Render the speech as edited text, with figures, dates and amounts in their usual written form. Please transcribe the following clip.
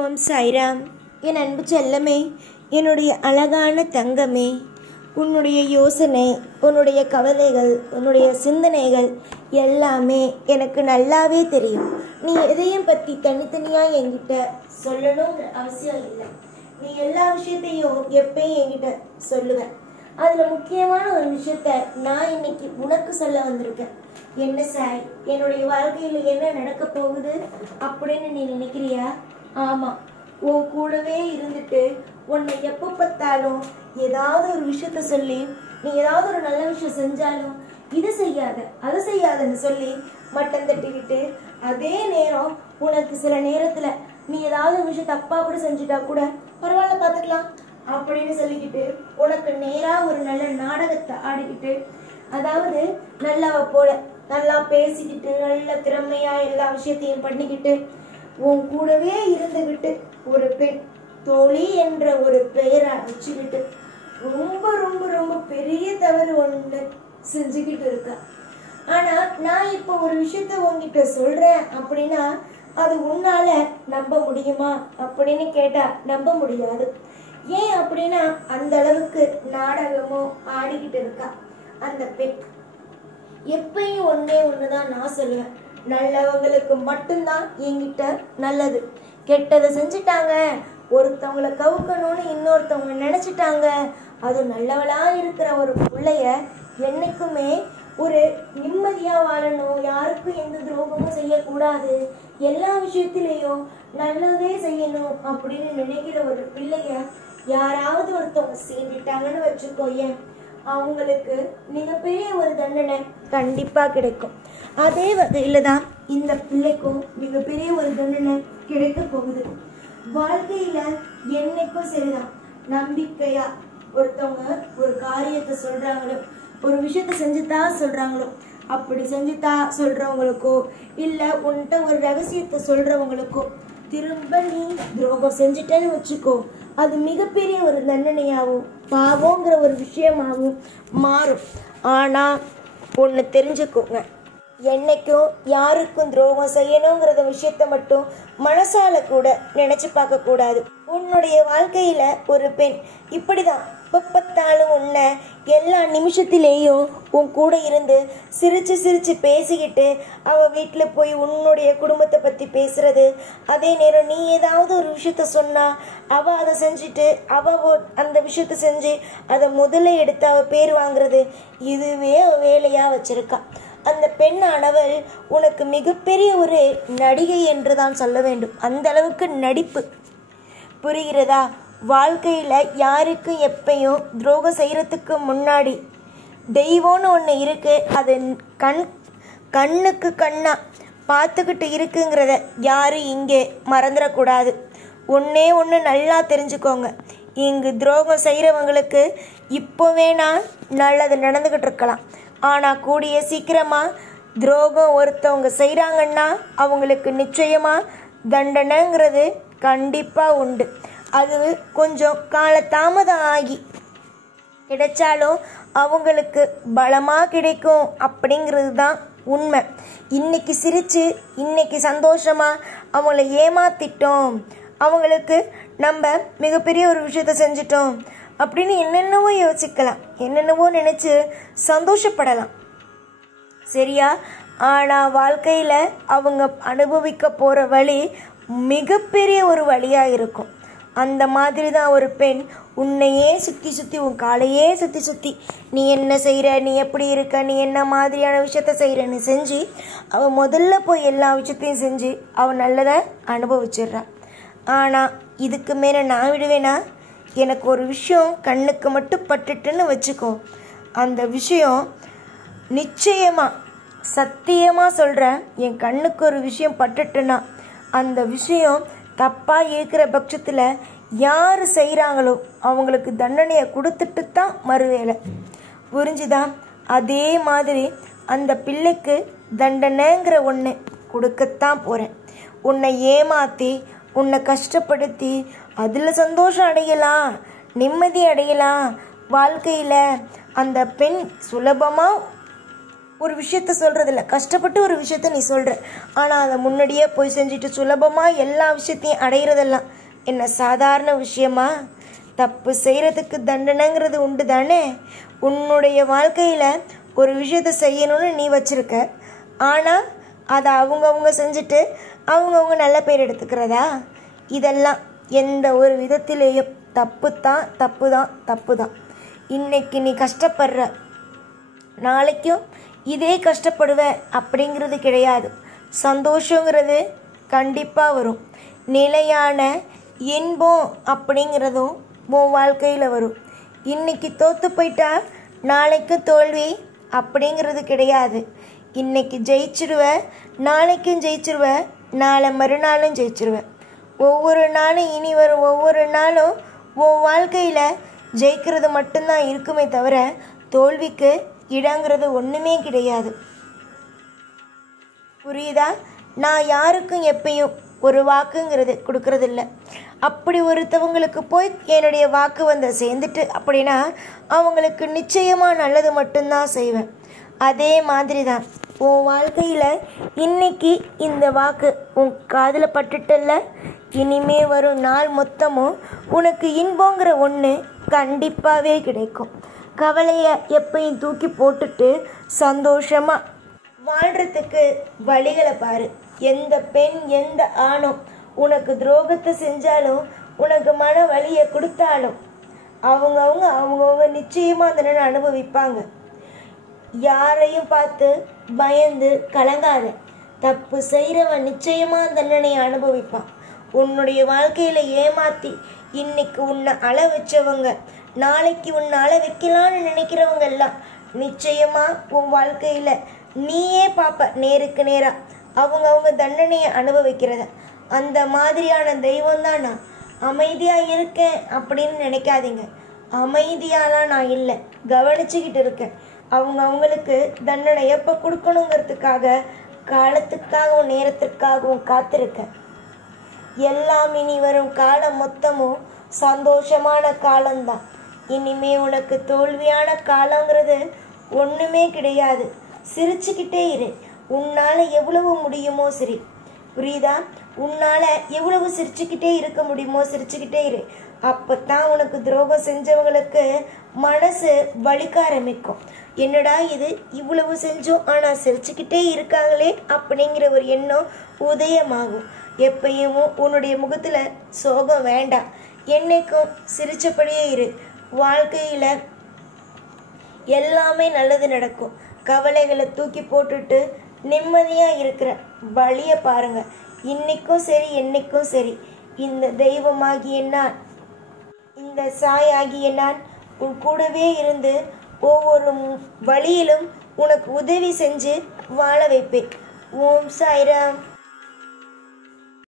ஓம் சாய்ராம். என் அன்பு செல்லமே, என்னுடைய அழகான தங்கமே, உன்னுடைய யோசனை, உன்னுடைய கவலைகள், உன்னுடைய சிந்தனைகள் எல்லாமே எனக்கு நல்லாவே தெரியும். நீ எதையும் பற்றி தனித்தனியாக என்கிட்ட சொல்லணுங்கிற அவசியம் இல்லை. நீ எல்லா விஷயத்தையும் எப்பயும் என்கிட்ட சொல்லுவேன். அதில் முக்கியமான ஒரு விஷயத்த நான் இன்னைக்கு உனக்கு சொல்ல வந்திருக்கேன். என்ன சாய், என்னுடைய வாழ்க்கையில் என்ன நடக்க போகுது அப்படின்னு நீ நினைக்கிறியா? ஆமாம், உன் கூடவே இருந்துட்டு உன்னை எப்போ பார்த்தாலும் ஏதாவது ஒரு விஷயத்த சொல்லி, நீ ஏதாவது ஒரு நல்ல விஷயம் செஞ்சாலும் இதை செய்யாத அதை செய்யாதன்னு சொல்லி மட்டம் தட்டிக்கிட்டு, அதே நேரம் உனக்கு சில நேரத்தில் நீ ஏதாவது ஒரு விஷயம் தப்பாக கூட செஞ்சுட்டா கூட பரவாயில்ல பார்த்துக்கலாம் அப்படின்னு சொல்லிக்கிட்டு உனக்கு நேராக ஒரு நல்ல நாடகத்தை ஆடிக்கிட்டு, அதாவது நல்லாவை போல நல்லா பேசிக்கிட்டு நல்ல திறமையாக எல்லா விஷயத்தையும் பண்ணிக்கிட்டு உன் கூடவே இருந்துக்கிட்டு ஒரு பெண் தோழி என்ற ஒரு பெயரை வச்சுக்கிட்டு ரொம்ப ரொம்ப ரொம்ப பெரிய தவறு ஒன்று செஞ்சுக்கிட்டு இருக்கா. ஆனால் நான் இப்போ ஒரு விஷயத்த உங்ககிட்ட சொல்கிறேன் அப்படின்னா அது உன்னால நம்ப முடியுமா அப்படின்னு கேட்டால் நம்ப முடியாது. ஏன் அப்படின்னா அந்த அளவுக்கு நாடகமோ ஆடிக்கிட்டு இருக்கா அந்த பெண். எப்பயும் ஒன்னே ஒண்ணுதான் நான் சொல்லுவேன், நல்லவங்களுக்கு மட்டும்தான் என்கிட்ட நல்லது. கெட்டதை செஞ்சுட்டாங்க, ஒருத்தவங்களை கவுக்கணும்னு இன்னொருத்தவங்க நினைச்சிட்டாங்க, அது நல்லவளா இருக்கிற ஒரு பிள்ளைய என்னைக்குமே ஒரு நிம்மதியா வாழணும், யாருக்கும் எந்த துரோகமும் செய்யக்கூடாது, எல்லா விஷயத்திலையும் நல்லதே செய்யணும் அப்படின்னு நினைக்கிற ஒரு பிள்ளைய யாராவது ஒருத்தவங்க சீண்டிட்டாங்கன்னு வச்சுக்கோயேன், அவங்களுக்கு மிகப்பெரிய ஒரு தண்டனை கண்டிப்பாக கிடைக்கும். அதே வகையில் தான் இந்த பிள்ளைக்கும் மிகப்பெரிய ஒரு தண்டனை கிடைக்க போகுது. வாழ்க்கையில் என்னைக்கும் சரிதான், நம்பிக்கையா ஒருத்தவங்க ஒரு காரியத்தை சொல்கிறாங்களோ, ஒரு விஷயத்த செஞ்சுதா சொல்கிறாங்களோ, அப்படி செஞ்சுதா சொல்கிறவங்களுக்கோ இல்லை உன்கிட்ட ஒரு ரகசியத்தை சொல்கிறவங்களுக்கோ திரும்ப நீ துரோகம் செஞ்சுட்டேன்னு வச்சுக்கோ, அது மிகப்பெரிய ஒரு தண்டனையாகவும் பாவங்கிற ஒரு விஷயமாகவும் மாறும். ஆனால் ஒன்று தெரிஞ்சுக்கோங்க, என்னைக்கும் யாருக்கும் துரோகம் செய்யணுங்கிறத விஷயத்த மட்டும் மனசால கூட நினைச்சு பார்க்க கூடாது. உன்னுடைய வாழ்க்கையில ஒரு பெண் இப்படிதான் பார்த்தாலும் உன்னை எல்லா நிமிஷத்திலேயும் உன் கூட இருந்து சிரிச்சு சிரிச்சு பேசிக்கிட்டு அவள் வீட்டில் போய் உன்னுடைய குடும்பத்தை பற்றி பேசுறது, அதே நேரம் நீ ஏதாவது ஒரு விஷயத்த சொன்னா அவள் அதை செஞ்சுட்டு அவள் அந்த விஷயத்த செஞ்சு அதை முதல்ல எடுத்து அவள் பேர் வாங்குறது, இதுவே வேலையாக வச்சிருக்கா. அந்த பெண்ணானவள் உனக்கு மிகப்பெரிய ஒரு நடிகை என்று தான் சொல்ல வேண்டும். அந்த அளவுக்கு நடிப்பு. புரிகிறதா? வாழ்க்கையில் யாருக்கும் எப்பயும் துரோகம் செய்கிறதுக்கு முன்னாடி தெய்வம்னு ஒன்று இருக்குது, அது கண்ணுக்கு கண்ணா பார்த்துக்கிட்டு இருக்குங்கிறத யாரும் இங்கே மறந்துடக்கூடாது. ஒன்றே ஒன்று நல்லா தெரிஞ்சுக்கோங்க, இங்கு துரோகம் செய்கிறவங்களுக்கு இப்போ வேணா நல்லது நடந்துக்கிட்டு இருக்கலாம், ஆனால் கூடிய சீக்கிரமாக துரோகம் ஒருத்தவங்க செய்கிறாங்கன்னா அவங்களுக்கு நிச்சயமாக தண்டனைங்கிறது கண்டிப்பாக உண்டு. அது கொஞ்சம் காலதாமதம் ஆகி கிடைச்சாலும் அவங்களுக்கு பலமாக கிடைக்கும் அப்படிங்கிறது தான் உண்மை. இன்னைக்கு சிரித்து இன்னைக்கு சந்தோஷமாக அவங்கள ஏமாத்திட்டோம், அவங்களுக்கு நம்ம மிகப்பெரிய ஒரு விஷயத்த செஞ்சிட்டோம் அப்படின்னு என்னென்னவோ யோசிக்கலாம், என்னென்னவோ நினச்சி சந்தோஷப்படலாம், சரியா? ஆனால் வாழ்க்கையில் அவங்க அனுபவிக்க போகிற வழி மிகப்பெரிய ஒரு வழியாக இருக்கும். அந்த மாதிரி தான் ஒரு பெண் உன்னையே சுற்றி சுற்றி உன் காலையே சுற்றி சுற்றி நீ என்ன செய்கிற, நீ எப்படி இருக்க, நீ என்ன மாதிரியான விஷயத்த செய்கிறன்னு செஞ்சு அவள் முதல்ல போய் எல்லா விஷயத்தையும் செஞ்சு அவள் நல்லதை அனுபவிச்சிடுறான். ஆனால் இதுக்கு மேலே நான் விடுவேனா? எனக்கு ஒரு விஷயம் கண்ணுக்கு மட்டும் பட்டுட்டுன்னு வச்சுக்கோ, அந்த விஷயம் நிச்சயமாக சத்தியமாக சொல்கிறேன், என் கண்ணுக்கு ஒரு விஷயம் பட்டுட்டுன்னா அந்த விஷயம் தப்பாக இருக்கிற பட்சத்தில் யார் செய்கிறாங்களோ அவங்களுக்கு தண்டனையை கொடுத்துட்டு தான் மறுவேலை. புரிஞ்சுதான்? அதே மாதிரி அந்த பிள்ளைக்கு தண்டனைங்கிற ஒன்று கொடுக்கத்தான் போகிறேன். உன்னை ஏமாற்றி உன்னை கஷ்டப்படுத்தி அதில் சந்தோஷம் அடையலாம், நிம்மதி அடையலாம். வாழ்க்கையில் அந்த பெண் சுலபமாக ஒரு விஷயத்த சொல்கிறதில்ல, கஷ்டப்பட்டு ஒரு விஷயத்த நீ சொல்கிற. ஆனால் அதை முன்னாடியே போய் செஞ்சுட்டு சுலபமாக எல்லா விஷயத்தையும் அடைகிறதெல்லாம் என்ன சாதாரண விஷயமா? தப்பு செய்கிறதுக்கு தண்டனைங்கிறது உண்டு தானே? உன்னுடைய வாழ்க்கையில் ஒரு விஷயத்த செய்யணும்னு நீ வச்சுருக்க, ஆனால் அதை அவங்கவுங்க செஞ்சுட்டு அவங்கவுங்க நல்ல பேர் எடுத்துக்கிறதா? இதெல்லாம் எந்த ஒரு விதத்திலேயும் தப்பு தான். இன்னைக்கு நீ கஷ்டப்படுற, நாளைக்கும் இதே கஷ்டப்படுவ அப்படிங்கிறது கிடையாது. சந்தோஷங்கிறது கண்டிப்பாக வரும். நிலையான இன்பம் அப்படிங்கிறதும் உன் வாழ்க்கையில் வரும். இன்னைக்கு தோற்று போயிட்டா நாளைக்கு தோல்வி அப்படிங்கிறது கிடையாது. இன்னைக்கு ஜெயிச்சிடுவ, நாளைக்கும் ஜெயிச்சிருவ, நாளை மறுநாளும் ஜெயிச்சிருவ. ஒவ்வொரு நாளும் இனி வரும் ஒவ்வொரு நாளும் உன் வாழ்க்கையில் ஜெயிக்கிறது மட்டும்தான் இருக்குமே தவிர தோல்விக்கு இடங்கிறது ஒன்றுமே கிடையாது. புரியுதா? நான் யாருக்கும் எப்பயும் ஒரு வாக்குங்கிறது கொடுக்கறதில்ல. அப்படி ஒருத்தவங்களுக்கு போய் என்னுடைய வாக்கு வந்து சேர்ந்துட்டு அப்படின்னா அவங்களுக்கு நிச்சயமாக நல்லது மட்டும்தான் செய்வேன். அதே மாதிரி தான் உன் வாழ்க்கையில் இன்னைக்கு இந்த வாக்கு உன் காதில் பட்டுட்டல்ல, இனிமே வரும் நாள் மொத்தமும் உனக்கு இன்பங்கிற ஒன்று கண்டிப்பாகவே கிடைக்கும். கவலையை எப்பயும் தூக்கி போட்டுட்டு சந்தோஷமாக வாழ்கிறதுக்கு வழிகளை பாரு. எந்த பெண் எந்த ஆணும் உனக்கு துரோகத்தை செஞ்சாலும் உனக்கு மன வலியை கொடுத்தாலும் அவங்கவுங்க நிச்சயமாக அதனை அனுபவிப்பாங்க. யாரையும் பார்த்து பயந்து கலங்காத. தப்பு செய்கிறவன் நிச்சயமாக தண்டனையை அனுபவிப்பான். உன்னுடைய வாழ்க்கையில் ஏமாற்றி இன்னைக்கு உன்னை அழ வச்சவங்க நாளைக்கு உன்னை அழ வைக்கலான்னு நினைக்கிறவங்க எல்லாம் நிச்சயமாக உன் வாழ்க்கையில் நீயே பார்ப்ப நேருக்கு நேராக அவங்கவுங்க தண்டனையை அனுபவிக்கிறத. அந்த மாதிரியான தெய்வம் தான் நான். அமைதியாக இருக்கேன் அப்படின்னு நினைக்காதீங்க. அமைதியாலாம் நான் இல்லை, கவனிச்சுக்கிட்டு இருக்கேன். அவங்களுக்கு தண்டனை எப்போ கொடுக்கணுங்கிறதுக்காக காலத்துக்காகவும் நேரத்திற்காகவும் காத்திருக்கேன். எல்லாம் இனி வரும் காலம் மொத்தமும் சந்தோஷமான காலம்தான். இனிமே உனக்கு தோல்வியான காலங்கிறது ஒன்றுமே கிடையாது. சிரிச்சுக்கிட்டே இரு. உன்னால் எவ்வளவு முடியுமோ சரி, புரியுதா? உன்னால் எவ்வளவு சிரிச்சுக்கிட்டே இருக்க முடியுமோ சிரிச்சுக்கிட்டே இரு. அப்போ தான் உனக்கு துரோகம் செஞ்சவங்களுக்கு மனசு வலிக்க ஆரம்பிக்கும். என்னடா இது, இவ்வளவு செஞ்சோம் ஆனால் சிரிச்சுக்கிட்டே இருக்காங்களே அப்படிங்கிற ஒரு எண்ணம் உதயமாகும். எப்பயும் உன்னுடைய முகத்தில் சோகம் வேண்டாம். என்னைக்கும் சிரிச்சபடியே இரு. வாழ்க்கையில் எல்லாமே நல்லது நடக்கும். கவலைகளை தூக்கி போட்டுட்டு நிம்மதியாக இருக்கிற வழியை பாருங்கள். இன்னைக்கும் சரி என்னைக்கும் சரி இந்த தெய்வமாகிய நான், இந்த சாயாகிய நான் உன் கூடவே இருந்து ஒவ்வொரு வழியிலும் உனக்கு உதவி செஞ்சு வாழ வைப்பேன். ஓம் சாய்ராம்.